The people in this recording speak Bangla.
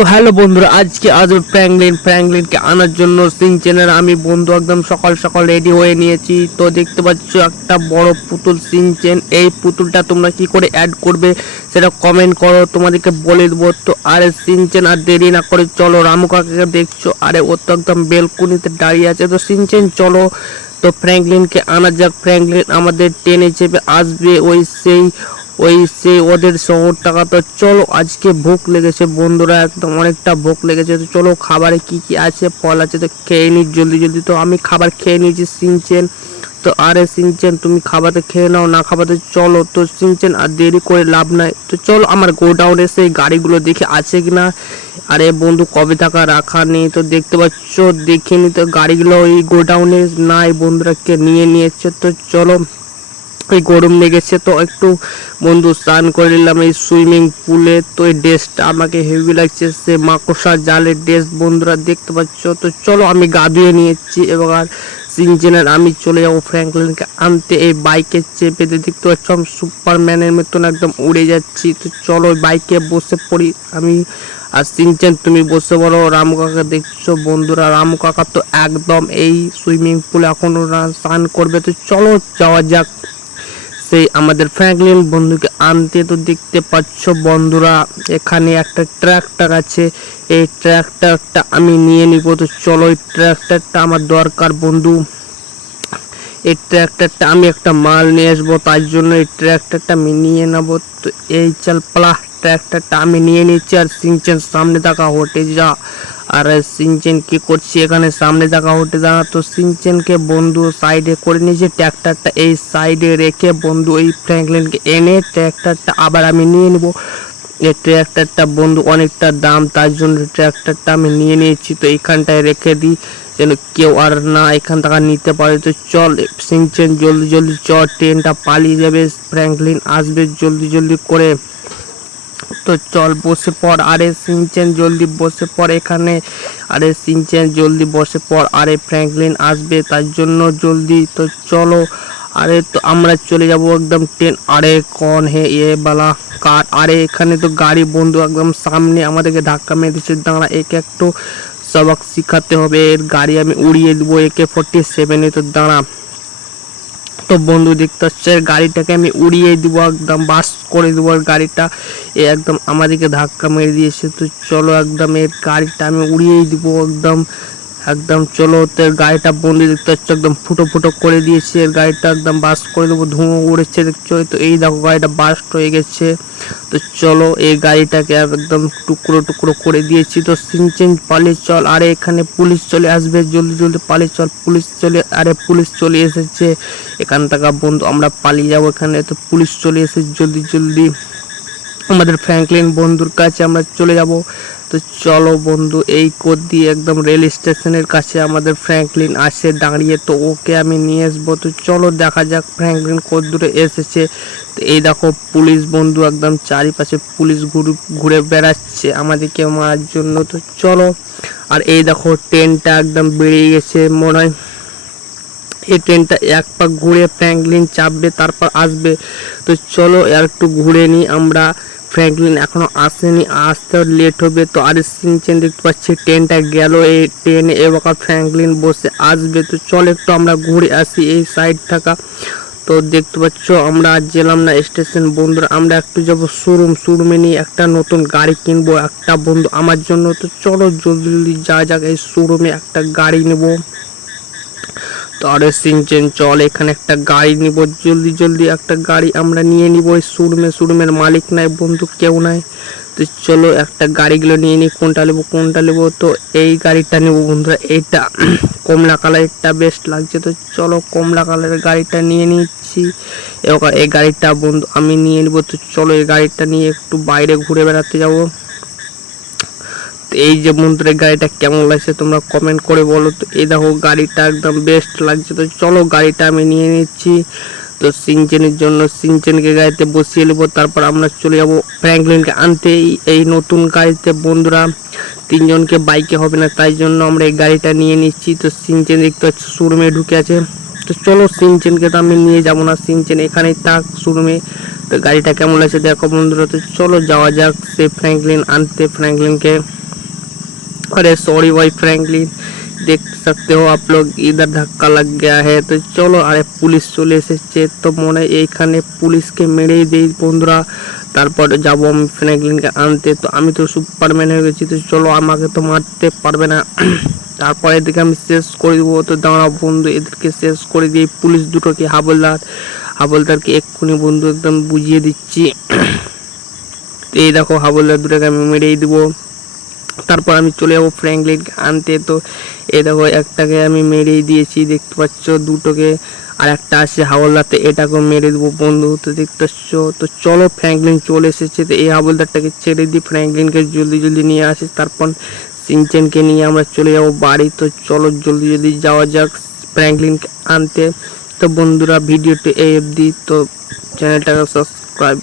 তো হ্যালো বন্ধুরা, আজকে আজ ফ্র্যাঙ্কলিন ফ্র্যাঙ্কলিনকে আনার জন্য সিং সিনচেনের আমি বন্ধু একদম সকাল সকাল রেডি হয়ে নিয়েছি। তো দেখতে পাচ্ছ একটা বড় পুতুল সিনচেন এই পুতুলটা তোমরা কি করে অ্যাড করবে সেটা কমেন্ট করো, তোমাদেরকে বলে দেবো। তো আরে সিনচেন আর দেরি না করে চলো, রামু কাকাকে দেখছ। আরে ও তো একদম বেলকুনিতে দাঁড়িয়ে আছে। তো সিনচেন চলো। তো ফ্র্যাঙ্কলিনকে আনা যাক। ফ্র্যাঙ্কলিন আমাদের ট্রেনে চেপে আসবে ওই সেই ওই সে ওদের শহর টাকা তো চলো, আজকে ভোগ লেগেছে বন্ধুরা, একদম অনেকটা ভোগ লেগেছে, তো চলো খাবারে কি কি আছে, ফল আছে তো খেয়ে নি, জলদি জলদি তো আমি খাবার খেয়ে নিয়েছি সিনচেন তো আরে সিনচেন তুমি খাবাতে খেয়ে নাও, না খাবাতে চলো, তো সিনচেন আর দেরি করে লাভ নাই। তো চলো আমার গোডাউনে সেই গাড়িগুলো দেখে আছে কিনা। আরে বন্ধু, কবে থাকা রাখা নেই, তো দেখতে পাচ্ছ, দেখিনি তো গাড়িগুলো ওই গোডাউনে নাই বন্ধুরা, কে নিয়ে নিয়েছে, তো চলো। এই গরম লেগেছে, তো একটু বন্ধু স্নান করে নিলাম এই সুইমিং পুলে। তো এই ড্রেসটা আমাকে হেভি লাগছে, সে মাকড়সা জালের ড্রেস, বন্ধুরা দেখতে পাচ্ছ? তো চলো আমি গা ধুয়ে নিয়েছি এবং এবার সিনজেনার আমি চলে যাব ফ্র্যাঙ্কলিনকে আনতে। এই বাইকে চেপে দিয়ে দেখতে পাচ্ছ আমি সুপারম্যানের মতন একদম উড়ে যাচ্ছি। তো চলো বাইকে বসে পড়ি। আমি আর সিনচেন তুমি বসে পড়ো, রামু কাকা দেখছ? বন্ধুরা, রামু কাকা তো একদম এই সুইমিং পুলে এখনও স্নান করবে। তো চলো যাওয়া যাক। সেই আমাদের ফ্র্যাঙ্কলিন বন্ধুকে আনতে তো দেখতে পাচ্ছ বন্ধুরা, এখানে একটা ট্র্যাক্টর আছে। এই ট্র্যাক্টরটা আমি নিয়ে নিব, তো চলো এই ট্র্যাক্টরটা আমার দরকার বন্ধু। এই ট্র্যাক্টরটা আমি একটা মাল নিয়ে আসব, তার জন্য এই ট্র্যাক্টরটা আমি নিয়ে নেব। তো এই চাল প্লা। ট্র্যাক্টরটা আমি নিয়ে নিচ্ছি আর সিনচেন সামনে থাকা হোটে যা। আর সিনচেন কি করছি এখানে সামনে থাকা হোটে যা তো সিনচেনকে বন্ধু সাইডে করে নিয়েছে ট্র্যাক্টরটা এই সাইডে রেখে বন্ধু এই ফ্র্যাঙ্কলিনকে এনে ট্র্যাক্টরটা আবার আমি নিয়ে নেব। এই ট্র্যাক্টরটা বন্ধু অনেকটা দাম, তার জন্য ট্র্যাক্টরটা আমি নিয়ে নিয়েছি। তো এইখানটায় রেখে দিই, যেন কেউ আর না এখান থেকে নিতে পারে। তো চল, সিনচেন জলদি জলদি চল, ট্রেনটা পালিয়ে যাবে। ফ্র্যাঙ্কলিন আসবে জলদি জলদি করে। তো চল বসে পড়। আরে সিনচেন জলদি বসে পড় এখানে। আরে সিনচেন জলদি বসে পড়। আরে ফ্র্যাঙ্কলিন আসবে, তার জন্য জলদি। তো চলো, আরে তো আমরা চলে যাব একদম ট্রেন। আরে কন হে এ বালা কার। আরে এখানে তো গাড়ি, বন্ধু, একদম সামনে আমাদেরকে ধাক্কা মেরে দিচ্ছে দাঁড়া, একে একটু সবক শিখাতে হবে। এর গাড়ি আমি উড়িয়ে দেবো, একে ফোরটি সেভেনে তো দাঁড়া। তো বন্ধু দেখতে হচ্ছে গাড়িটাকে আমি উড়িয়ে দিব, একদম বাস করে দেবো গাড়িটা। এ একদম আমাদেরকে ধাক্কা মেরে দিয়েছে, তো চলো একদম এর গাড়িটা আমি উড়িয়েই দিব, একদম একদম চলো, তো গাড়িটা বন্ধু দেখতে হচ্ছে একদম ফুটো ফুটো করে দিয়েছে এর গাড়িটা একদম বাস করে দেবো ধুঁয়ো উড়েছে দেখছ? তো এই দেখো, গাড়িটা বাস্ট হয়ে গেছে। তো চলো, এই গাড়িটাকে একদম টুকরো টুকরো করে দিয়েছি। তো সিনচেন পালিয়ে চল। আরে এখানে পুলিশ চলে আসবে, জলদি জলদি পালিয়ে চল। পুলিশ চলে, আরে পুলিশ চলে এসেছে। এখান থেকে বন্ধু, আমরা পালিয়ে যাব এখানে। তো পুলিশ চলে এসেছে, জলদি জলদি। আমাদের ফ্র্যাঙ্কলিন বন্ধুর কাছে আমরা চলে যাব। তো চলো বন্ধু, এই কোড দিয়ে একদম রেল স্টেশনের কাছে আমাদের ফ্র্যাঙ্কলিন আসে, দাঁড়িয়ে তো ওকে আমি নিয়ে আসব। তো চলো দেখা যাক ফ্র্যাঙ্কলিন কোড দূরে এসেছে। তো এই দেখো, পুলিশ বন্ধু একদম চারিপাশে পুলিশ ঘুরে ঘুরে বেড়াচ্ছে আমাদেরকে মারার জন্য। তো চলো, আর এই দেখো ট্রেনটা একদম বেরিয়ে গেছে মনে হয়। এই ট্রেনটা এক পাক ঘুরে ফ্র্যাঙ্কলিন চাপবে, তারপর আসবে। তো চলো, আর একটু ঘুরে নিই আমরা। ফ্র্যাঙ্কলিন এখনও আসেনি আসতে লেট হবে। তো আর সিনচেন দেখতে পাচ্ছি ট্রেনটা গেল, এই ট্রেনে এবার ফ্র্যাঙ্কলিন বসে আসবে। তো চল একটু আমরা ঘুরে আসি এই সাইড থাকা। তো দেখতে পাচ্ছ, আমরা আজ গেলাম না স্টেশন বন্ধুরা, আমরা একটু যাব শোরুম শোরুমে নিয়ে একটা নতুন গাড়ি কিনবো, একটা বন্ধু আমার জন্য। তো চলো জলদি যা যাক, এই শোরুমে একটা গাড়ি নেব। আরে সিনচেন চল, এখানে একটা গাড়ি নিব, জলদি জলদি একটা গাড়ি আমরা নিয়ে নিব। ওই শোরুমে শোরুমের মালিক নাই, বন্ধু কেউ নাই। তো চলো একটা গাড়িগুলো নিয়ে নিই, কোনটা নেব কোনটা নেব? তো এই গাড়িটা নেব বন্ধুরা এইটা কমলা কালারটা বেস্ট লাগছে। তো চলো কমলা কালারের গাড়িটা নিয়ে নিচ্ছি। এই গাড়িটা বন্ধু আমি নিয়ে নিব। তো চলো এই গাড়িটা নিয়ে একটু বাইরে ঘুরে বেড়াতে যাব। এই যে বন্ধুরা গাড়িটা কেমন লাগছে তোমরা কমেন্ট করে বলো তো। এই দেখো গাড়িটা একদম বেস্ট লাগছে। তো চলো গাড়িটা আমি নিয়ে নিচ্ছি। তো সিনচেনের জন্য সিনচেনকে গাড়িতে বসিয়ে নেব। তারপর আমরা চলে যাব ফ্র্যাঙ্কলিনকে আনতে। এই- নতুন গাড়িতে বন্ধুরা তিনজনকে বাইকে হবে না, তাই জন্য আমরা এই গাড়িটা নিয়ে নিচ্ছি। তো সিনচেন দেখতে পাচ্ছি শোরুমে ঢুকে আছে। তো চলো সিনচেনকে তো আমি নিয়ে যাব না। সিনচেন এখানেই থাক শোরুমে। তো গাড়িটা কেমন লাগছে দেখো বন্ধুরা। তো চলো যাওয়া যাক সে ফ্র্যাঙ্কলিন আনতে ফ্র্যাঙ্কলিনকে अरे सॉरी भाई फ्रैंकलिन देख सकते हो आप लोग इधर ধাক্কা লাগ গয়া है তো চলো আরে পুলিশ চলে এসেছে তো মনে হয় এইখানে পুলিশকে মেরেই দেই বন্ধুরা তারপর যাবো আমি ফ্র্যাঙ্কলিনকে আনতে তো আমি তো সুপারম্যান হয়ে গেছি তো চলো আমাকে তো মারতে পারবে না তারপর এদিকে আমি শেষ করে দেবো তো দাঁড়াও বন্ধু এদেরকে শেষ করে দিয়ে পুলিশ দুটোকে হাবলদার হাবলদারকে এক্ষুনি বন্ধু একদম বুঝিয়ে দিচ্ছি তো এই দেখো হাবলদার দুটোকে আমি মেরেই দেবো তারপর আমি চলে যাব ফ্র্যাঙ্কলিন আনতে। তো এ দেখো, একটাকে আমি মেরেই দিয়েছি, দেখতে পাচ্ছ? দুটোকে আর একটা আছে হাওলদারতে এটাকেও মেরে দেবো বন্ধু, তো দেখতে পাচ্ছ? তো চলো ফ্র্যাঙ্কলিন চলে এসেছে, তো এই হাবলদারটাকে ছেড়ে দিই ফ্র্যাঙ্কলিনকে জলদি জলদি নিয়ে আসি, তারপর সিনচেনকে নিয়ে আমরা চলে যাব বাড়ি। তো চলো জলদি জলদি যাওয়া যাক ফ্র্যাঙ্কলিনকে আনতে। তো বন্ধুরা, ভিডিওটি এই অবধি, তো চ্যানেলটাকে সাবস্ক্রাইব